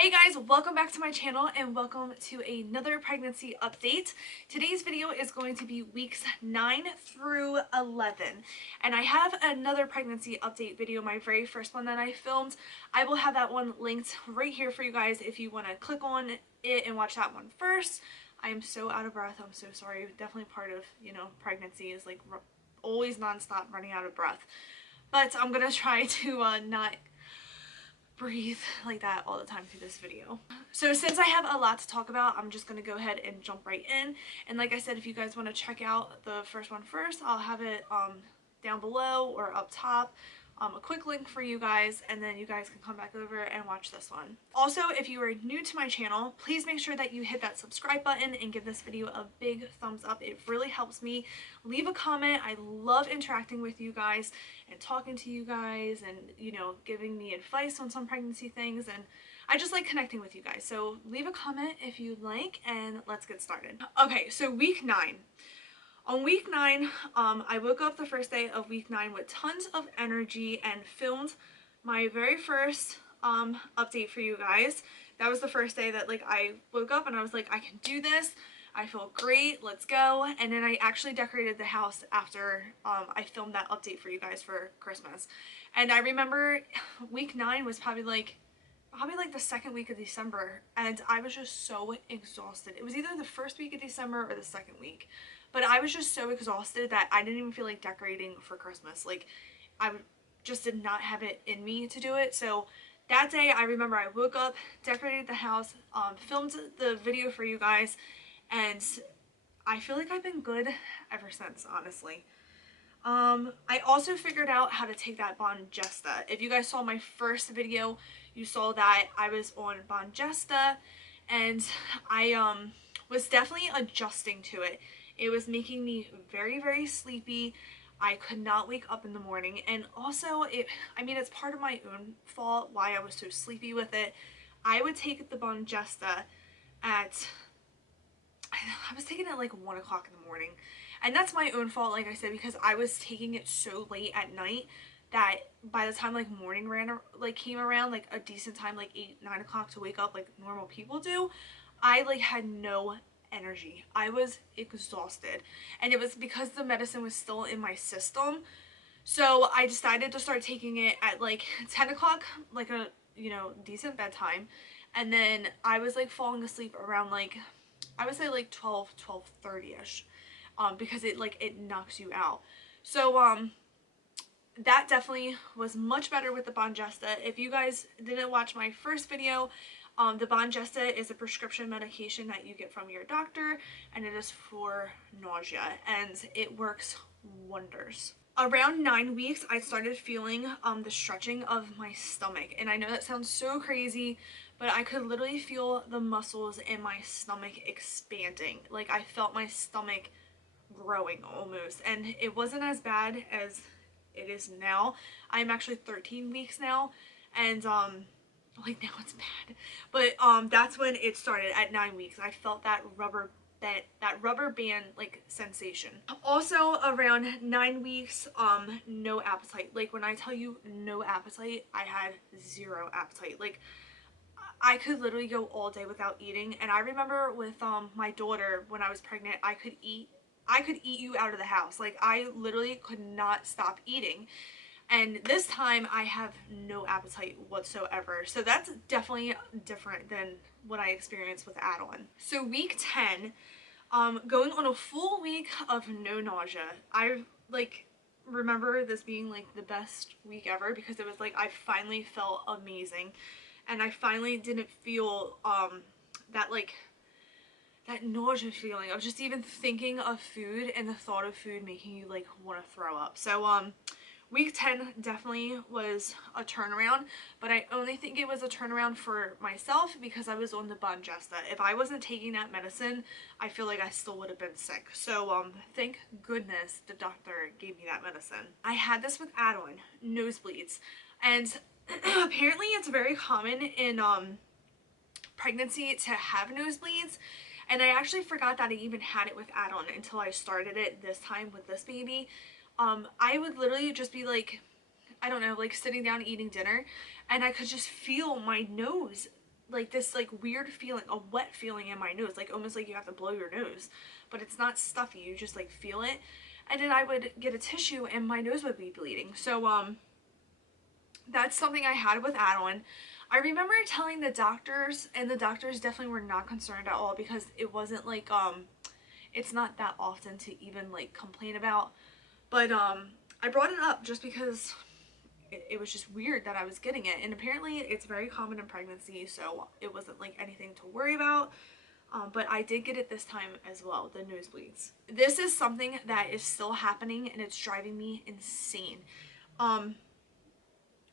Hey guys, welcome back to my channel and welcome to another pregnancy update. Today's video is going to be weeks 9 through 11 and I have another pregnancy update video, my very first one that I filmed. I will have that one linked right here for you guys if you want to click on it and watch that one first. I am so out of breath, I'm so sorry. Definitely part of, pregnancy is like always nonstop running out of breath. But I'm going to try to not breathe like that all the time through this video. So since I have a lot to talk about, I'm just going to go ahead and jump right in. And like I said, if you guys want to check out the first one first, I'll have it down below or up top. A quick link for you guys, and then you guys can come back over and watch this one. Also, if you are new to my channel, please make sure that you hit that subscribe button and give this video a big thumbs up. It really helps me. Leave a comment. I love interacting with you guys and talking to you guys and, giving me advice on some pregnancy things, and I just like connecting with you guys. So leave a comment if you'd like, and let's get started. Okay, so week 9. On week 9, I woke up the first day of week 9 with tons of energy and filmed my very first update for you guys. That was the first day that I woke up and I was like, I can do this. I feel great. Let's go. And then I actually decorated the house after I filmed that update for you guys for Christmas. And I remember week 9 was probably like the second week of December, and I was just so exhausted. It was either the first week of December or the second week. But I was just so exhausted that I didn't even feel like decorating for Christmas. I just did not have it in me to do it. So that day, I remember I woke up, decorated the house, filmed the video for you guys, and I feel like I've been good ever since, honestly. I also figured out how to take that Bongesta. If you guys saw my first video, you saw that I was on Bongesta, and I was definitely adjusting to it. It was making me very, very sleepy. I could not wake up in the morning. And also, it's part of my own fault why I was so sleepy with it. I would take the Bongesta I was taking it at like 1 o'clock in the morning. And that's my own fault, like I said, because I was taking it so late at night that by the time morning came around, like a decent time, like 8, 9 o'clock to wake up like normal people do, I had no energy. I was exhausted, and it was because the medicine was still in my system. So I decided to start taking it at 10 o'clock, like a decent bedtime, and then I was falling asleep around I would say 12:30ish, because it knocks you out. So that definitely was much better with the Bongesta. If you guys didn't watch my first video, the Bongesta is a prescription medication that you get from your doctor, and it is for nausea, and it works wonders. Around 9 weeks, I started feeling the stretching of my stomach, and I know that sounds so crazy, but I could literally feel the muscles in my stomach expanding. I felt my stomach growing almost, and it wasn't as bad as it is now. I'm actually 13 weeks now, and now it's bad, but that's when it started at 9 weeks. I felt that rubber band sensation. Also around 9 weeks, no appetite. When I tell you no appetite, I had zero appetite. I could literally go all day without eating. And I remember with my daughter, when I was pregnant, I could eat you out of the house. I literally could not stop eating. And this time I have no appetite whatsoever. So that's definitely different than what I experienced with Adalynne. So week 10, going on a full week of no nausea. I remember this being the best week ever, because it was I finally felt amazing, and I finally didn't feel that that nausea feeling of just even thinking of food and the thought of food making you want to throw up. So week 10 definitely was a turnaround, but I only think it was a turnaround for myself because I was on the Bongesta. If I wasn't taking that medicine, I feel like I still would have been sick. So thank goodness the doctor gave me that medicine. I had this with Adalynne, nosebleeds, and apparently it's very common in pregnancy to have nosebleeds. And I actually forgot that I even had it with Adalynne until I started it this time with this baby. I would literally just be I don't know, sitting down eating dinner, and I could just feel my nose like this like weird feeling, a wet feeling in my nose, like almost like you have to blow your nose, but it's not stuffy, you just like feel it. And then I would get a tissue and my nose would be bleeding. So that's something I had with Adalynne. I remember telling the doctors, and the doctors definitely were not concerned at all, because it wasn't like it's not that often to even like complain about. But I brought it up just because it was just weird that I was getting it, and apparently it's very common in pregnancy, so it wasn't like anything to worry about. But I did get it this time as well, the nosebleeds. This is something that is still happening, and it's driving me insane.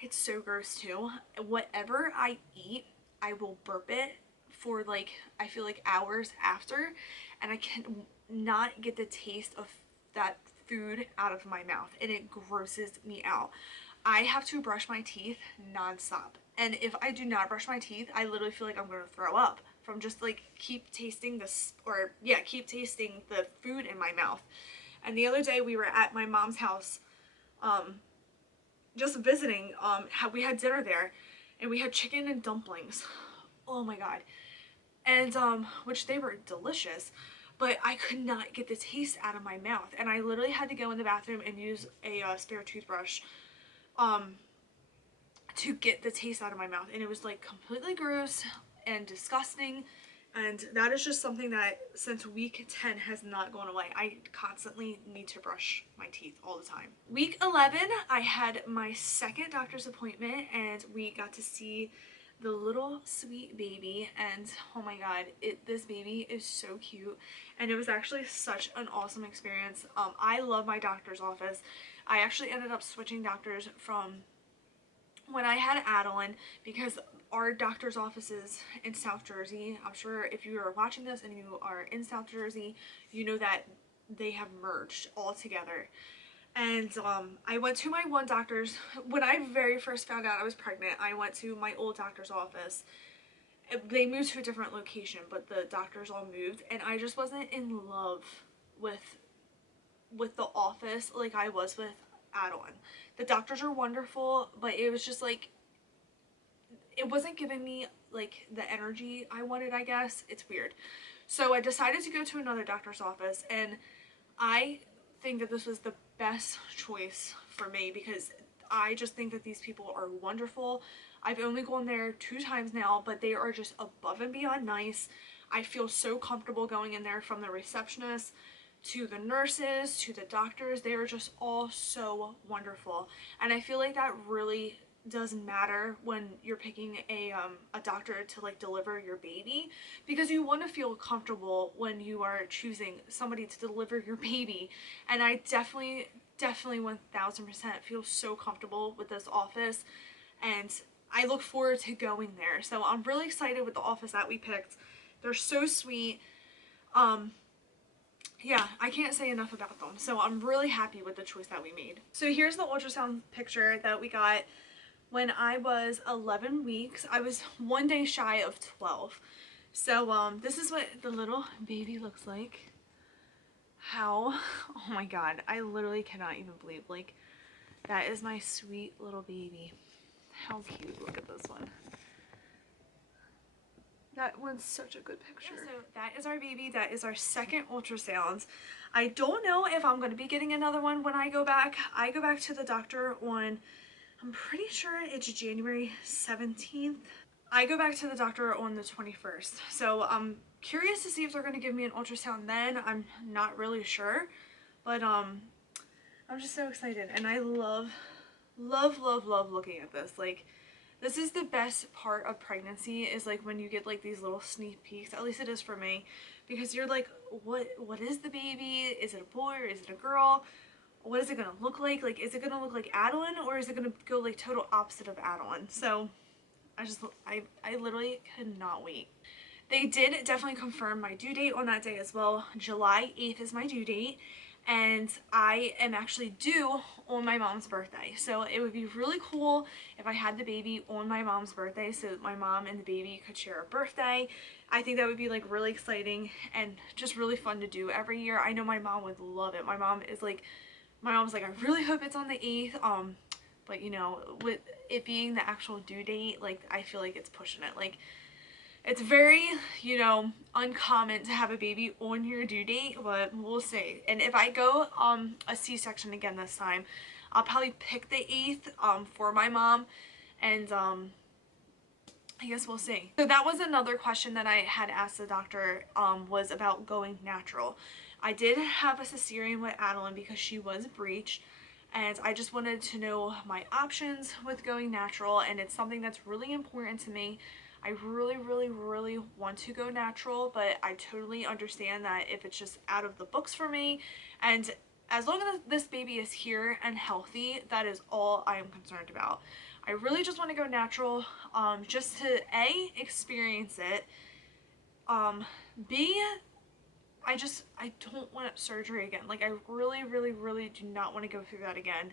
It's so gross too. Whatever I eat, I will burp it for like, I feel like hours after, and I can not get the taste of that food out of my mouth, and it grosses me out. I have to brush my teeth nonstop, and if I do not brush my teeth, I literally feel like I'm going to throw up from just like keep tasting this, or yeah, keep tasting the food in my mouth. And the other day we were at my mom's house, just visiting. We had dinner there, and we had chicken and dumplings. Oh my god. And which they were delicious, but I could not get the taste out of my mouth, and I literally had to go in the bathroom and use a spare toothbrush to get the taste out of my mouth, and it was like completely gross and disgusting. And that is just something that since week 10 has not gone away. I constantly need to brush my teeth all the time. Week 11, I had my second doctor's appointment, and we got to see the little sweet baby, and oh my god, this baby is so cute, and it was actually such an awesome experience. I love my doctor's office. I actually ended up switching doctors from when I had Adalynne, because our doctor's offices in South Jersey, I'm sure if you are watching this and you are in South Jersey, you know that they have merged all together. And I went to my one doctor's, when I very first found out I was pregnant, I went to my old doctor's office. They moved to a different location, but the doctors all moved, and I just wasn't in love with the office like I was with Adalynne. The doctors are wonderful, but it was just like, it wasn't giving me like the energy I wanted, I guess. It's weird. So I decided to go to another doctor's office, and I think that this was the best choice for me, because I just think that these people are wonderful. I've only gone there 2 times now, but they are just above and beyond nice. I feel so comfortable going in there, from the receptionist to the nurses to the doctors. They are just all so wonderful, and I feel like that really doesn't matter when you're picking a doctor to like deliver your baby, because you want to feel comfortable when you are choosing somebody to deliver your baby. And I definitely 1000% feel so comfortable with this office, and I look forward to going there. So I'm really excited with the office that we picked. They're so sweet. Yeah, I can't say enough about them. So I'm really happy with the choice that we made. So here's the ultrasound picture that we got when I was 11 weeks. I was 1 day shy of 12. So this is what the little baby looks like. How, oh my god, I literally cannot even believe, like, that is my sweet little baby. How cute. Look at this one. That one's such a good picture. Yeah, so that is our baby. That is our second ultrasound. I don't know if I'm going to be getting another one when I go back. I go back to the doctor on, I'm pretty sure it's January 17th. I go back to the doctor on the 21st. So I'm curious to see if they're going to give me an ultrasound then. I'm not really sure. But I'm just so excited. And I love looking at this. Like, this is the best part of pregnancy, is like when you get like these little sneak peeks. At least it is for me, because you're like, what is the baby? Is it a boy or is it a girl? What is it gonna look like? Like, is it gonna look like Adalynne, or is it gonna go like total opposite of Adalynne? So I literally could not wait. They did definitely confirm my due date on that day as well. July 8th is my due date, and I am actually due on my mom's birthday. So it would be really cool if I had the baby on my mom's birthday, so that my mom and the baby could share a birthday. I think that would be like really exciting and just really fun to do every year. I know my mom would love it. My mom's like, I really hope it's on the 8th. But you know, with it being the actual due date, like, I feel like it's pushing it. Like, it's very, you know, uncommon to have a baby on your due date, but we'll see. And if I go a C-section again this time, I'll probably pick the 8th for my mom, and I guess we'll see. So that was another question that I had asked the doctor, was about going natural. I did have a cesarean with Adalynne because she was breech, and I just wanted to know my options with going natural, and it's something that's really important to me. I really want to go natural, but I totally understand that if it's just out of the books for me, and as long as this baby is here and healthy, that is all I am concerned about. I really just want to go natural, just to A, experience it, B, I don't want surgery again. Like, I really do not want to go through that again.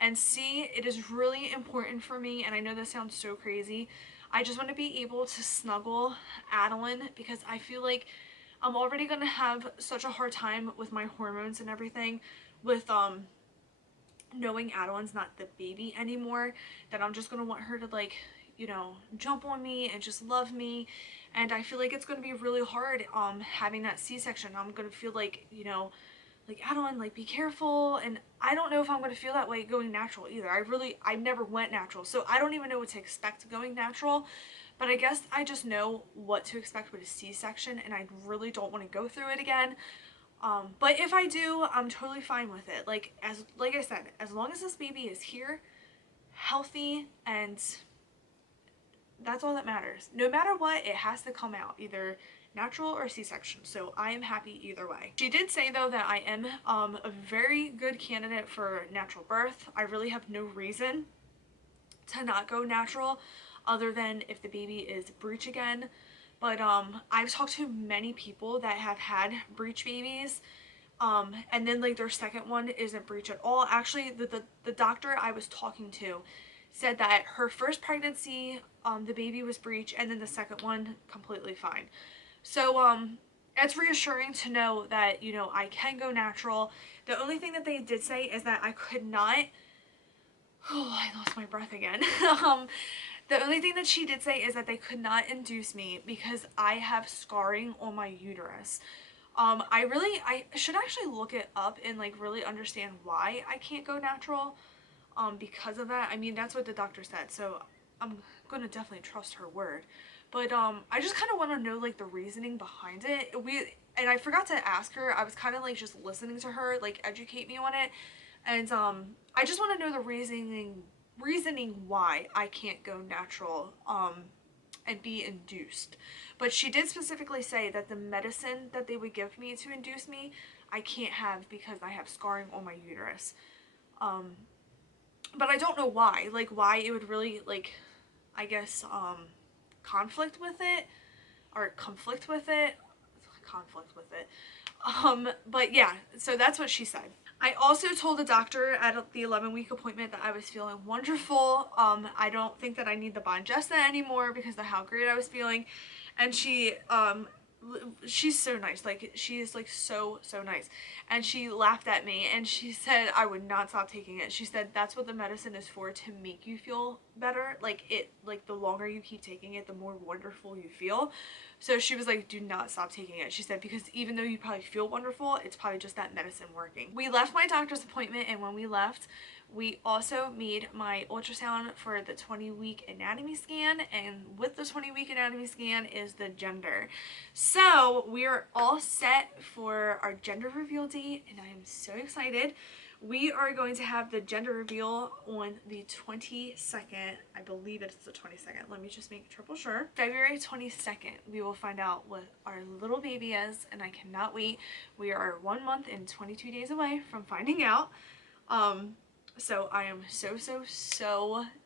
And C, it is really important for me, and I know this sounds so crazy, I just want to be able to snuggle Adalynne, because I feel like I'm already going to have such a hard time with my hormones and everything, with knowing Adalynne's not the baby anymore, that I'm just going to want her to, like, you know, jump on me and just love me. And I feel like it's going to be really hard having that C-section. I'm going to feel like, you know, like, Adalynne, like, be careful. And I don't know if I'm going to feel that way going natural either. I never went natural, so I don't even know what to expect going natural. But I guess I just know what to expect with a C-section, and I really don't want to go through it again. But if I do, I'm totally fine with it. Like I said, as long as this baby is here, healthy, and that's all that matters. No matter what, it has to come out, either natural or C-section, so I am happy either way. She did say, though, that I am a very good candidate for natural birth. I really have no reason to not go natural, other than if the baby is breech again. But I've talked to many people that have had breech babies, and then, like, their second one isn't breech at all. Actually, the doctor I was talking to said that her first pregnancy, the baby was breech, and then the second one completely fine. So it's reassuring to know that, you know, I can go natural. The only thing that they did say is that I could not, oh, I lost my breath again. The only thing that she did say is that they could not induce me because I have scarring on my uterus. I should actually look it up and, like, really understand why I can't go natural, because of that. I mean, that's what the doctor said, so I'm gonna definitely trust her word. But I just kind of want to know, like, the reasoning behind it. And I forgot to ask her. I was kind of, like, just listening to her, like, educate me on it. And I just want to know the reasoning why I can't go natural and be induced. But she did specifically say that the medicine that they would give me to induce me, I can't have because I have scarring on my uterus. But I don't know why, like, why it would really, like, I guess conflict with it, but yeah, so that's what she said. I also told the doctor at the 11-week appointment that I was feeling wonderful. I don't think that I need the Bonjesta anymore because of how great I was feeling. And she's so nice. Like, she is, like, so nice. And she laughed at me and she said I would not stop taking it. She said that's what the medicine is for, to make you feel better. Like, the longer you keep taking it, the more wonderful you feel. So she was like, do not stop taking it. She said, because even though you probably feel wonderful, it's probably just that medicine working. We left my doctor's appointment, and when we left, we also made my ultrasound for the 20-week anatomy scan, and with the 20-week anatomy scan is the gender. So we are all set for our gender reveal date, and I am so excited. We are going to have the gender reveal on the 22nd. I believe it's the 22nd. Let me just make triple sure. February 22nd, we will find out what our little baby is, and I cannot wait. We are 1 month and 22 days away from finding out. So I am so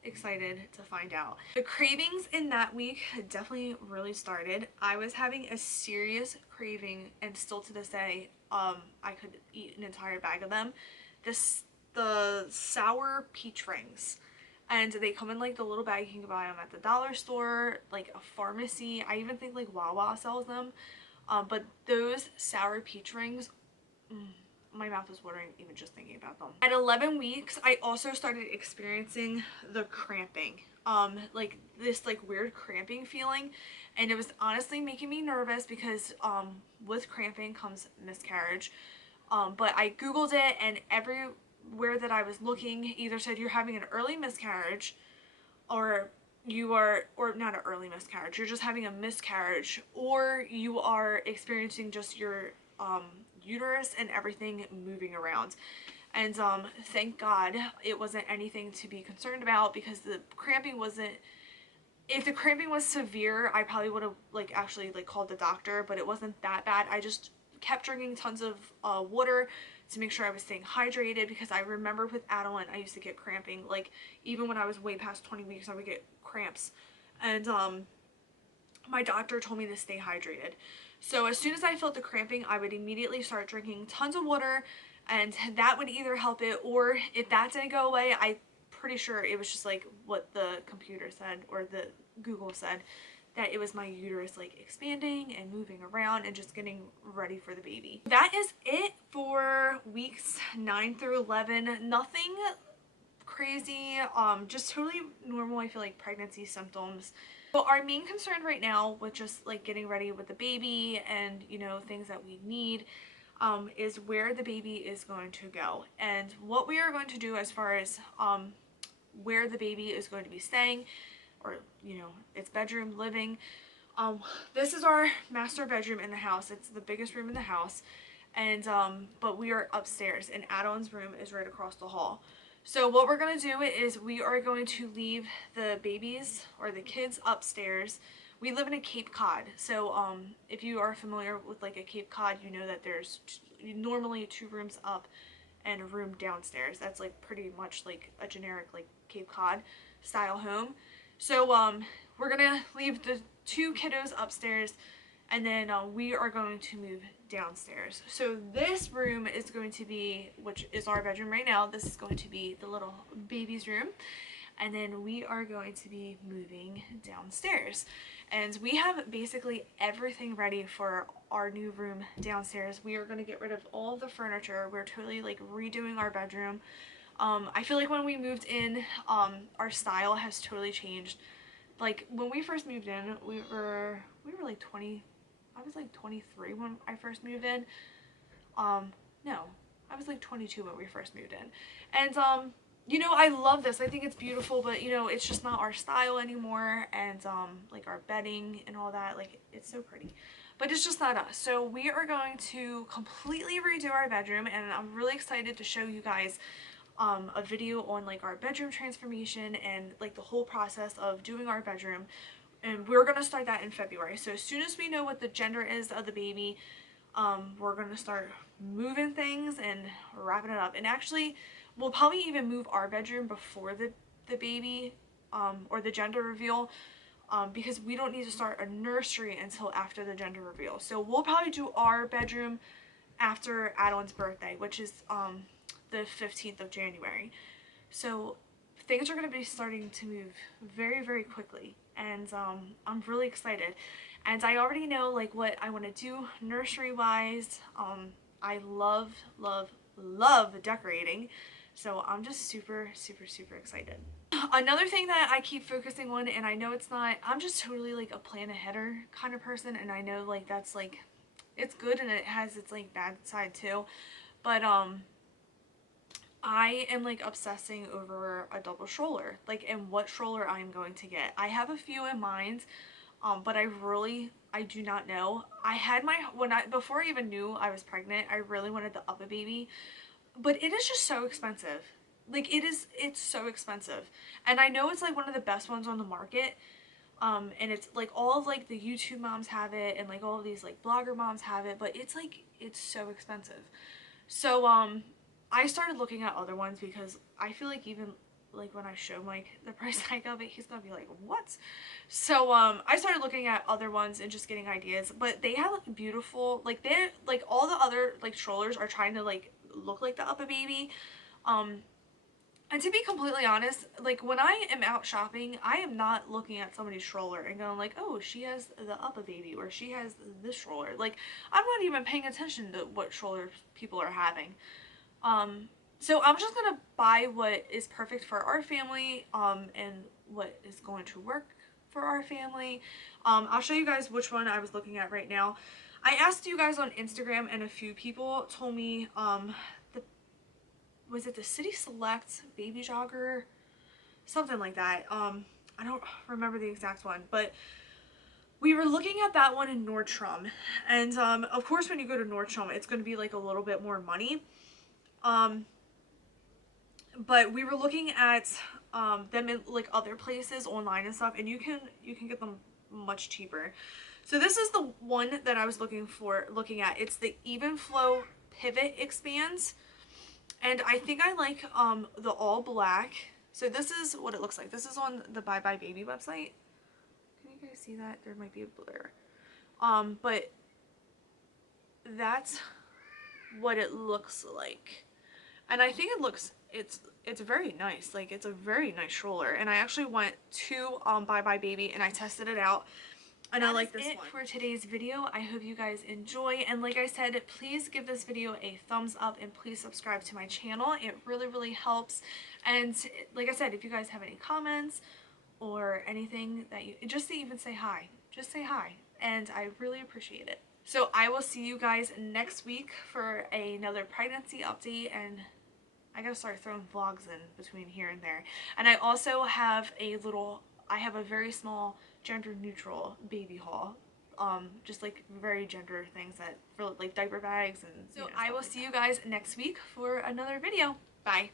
excited to find out. The cravings in that week definitely really started. I was having a serious craving, and still to this day, I could eat an entire bag of them. The sour peach rings, and they come in, like, the little bag. You can buy them at the dollar store, like a pharmacy. I even think, like, Wawa sells them. But those sour peach rings, my mouth is watering even just thinking about them. At 11 weeks, I also started experiencing the cramping. Like this like weird cramping feeling, and it was honestly making me nervous because with cramping comes miscarriage. But I googled it, and everywhere that I was looking either said you're having an early miscarriage, or or not an early miscarriage, you're just having a miscarriage, or you are experiencing just your uterus and everything moving around. And thank God it wasn't anything to be concerned about, because the cramping wasn't, if the cramping was severe, I probably would have like actually like called the doctor, but it wasn't that bad. I just kept drinking tons of water to make sure I was staying hydrated, because I remember with Adalynne, I used to get cramping. Like even when I was way past 20 weeks, I would get cramps. And my doctor told me to stay hydrated. So as soon as I felt the cramping, I would immediately start drinking tons of water, and that would either help it, or if that didn't go away, I'm pretty sure it was just like what the computer said or the Google said, that it was my uterus like expanding and moving around and just getting ready for the baby. That is it for weeks 9 through 11. Nothing crazy, just totally normal, I feel like, pregnancy symptoms. So our main concern right now with just like getting ready with the baby and, you know, things that we need is where the baby is going to go and what we are going to do as far as where the baby is going to be staying, or, you know, its bedroom, living. This is our master bedroom in the house. It's the biggest room in the house, and but we are upstairs, and Adalynne's room is right across the hall. So what we're going to do is we are going to leave the babies or the kids upstairs. We live in a Cape Cod, so if you are familiar with like a Cape Cod, you know that there's normally 2 rooms up and a room downstairs. That's like pretty much like a generic like Cape Cod style home. So we're gonna leave the 2 kiddos upstairs, and then we are going to move downstairs. So this room is going to be, which is our bedroom right now, this is going to be the little baby's room, and then we are going to be moving downstairs. And we have basically everything ready for our new room downstairs. We are going to get rid of all of the furniture. We're totally like redoing our bedroom. I feel like when we moved in, our style has totally changed. Like when we first moved in, we were like 20, I was like 23 when I first moved in. No, I was like 22 when we first moved in. And you know, I love this. I think it's beautiful, but you know, it's just not our style anymore. And like our bedding and all that, like it's so pretty, but it's just not us. So we are going to completely redo our bedroom, and I'm really excited to show you guys a video on like our bedroom transformation and like the whole process of doing our bedroom. And we're gonna start that in February. So as soon as we know what the gender is of the baby, we're gonna start moving things and wrapping it up. And actually, we'll probably even move our bedroom before the baby or the gender reveal, because we don't need to start a nursery until after the gender reveal. So we'll probably do our bedroom after Adalynne's birthday, which is the 15th of January. So things are going to be starting to move very, very quickly, and I'm really excited. And I already know like what I want to do nursery wise. I love decorating, so I'm just super excited. Another thing that I keep focusing on, and I know it's not, I'm just totally like a plan aheader kind of person, and I know like that's like, it's good and it has its like bad side too, but I am like obsessing over a double stroller, like, and what stroller I'm going to get. I have a few in mind, but I do not know. I had before I even knew I was pregnant, I really wanted the Uppa Baby, but it is just so expensive. Like it's so expensive, and I know it's like one of the best ones on the market. And it's like all of like the YouTube moms have it, and like all of these like blogger moms have it, but it's like, it's so expensive. So I started looking at other ones, because I feel like even like when I show Mike the price tag of it, he's gonna be like, what? So I started looking at other ones and just getting ideas, but they have like beautiful, like they're like, all the other like strollers are trying to like look like the Uppa Baby, And to be completely honest, like when I am out shopping, I am not looking at somebody's stroller and going like, oh, she has the Uppa baby or she has this stroller. Like I'm not even paying attention to what strollers people are having. So I'm just gonna buy what is perfect for our family, and what is going to work for our family. I'll show you guys which one I was looking at right now. I asked you guys on Instagram and a few people told me, the was it the City Select baby jogger? Something like that. I don't remember the exact one, but we were looking at that one in Nordstrom. And of course when you go to Nordstrom, it's going to be like a little bit more money. But we were looking at them in like other places online and stuff, and you can get them much cheaper. So this is the one that I was looking at. It's the Even Flow Pivot Expands. And I think I like the all black. So this is what it looks like. This is on the Bye Bye Baby website. Can you guys see that? There might be a blur. But that's what it looks like. And I think it looks, it's very nice. Like it's a very nice stroller. And I actually went to Bye Bye Baby and I tested it out. And I like this one. That's it for today's video. I hope you guys enjoy. And like I said, please give this video a thumbs up and please subscribe to my channel. It really, really helps. And like I said, if you guys have any comments or anything that you, just to even say hi, just say hi. And I really appreciate it. So I will see you guys next week for another pregnancy update, and I gotta start throwing vlogs in between here and there. And I also have I have a very small gender neutral baby haul. Just like very gender things that for like diaper bags and so I will see you guys next week for another video. Bye.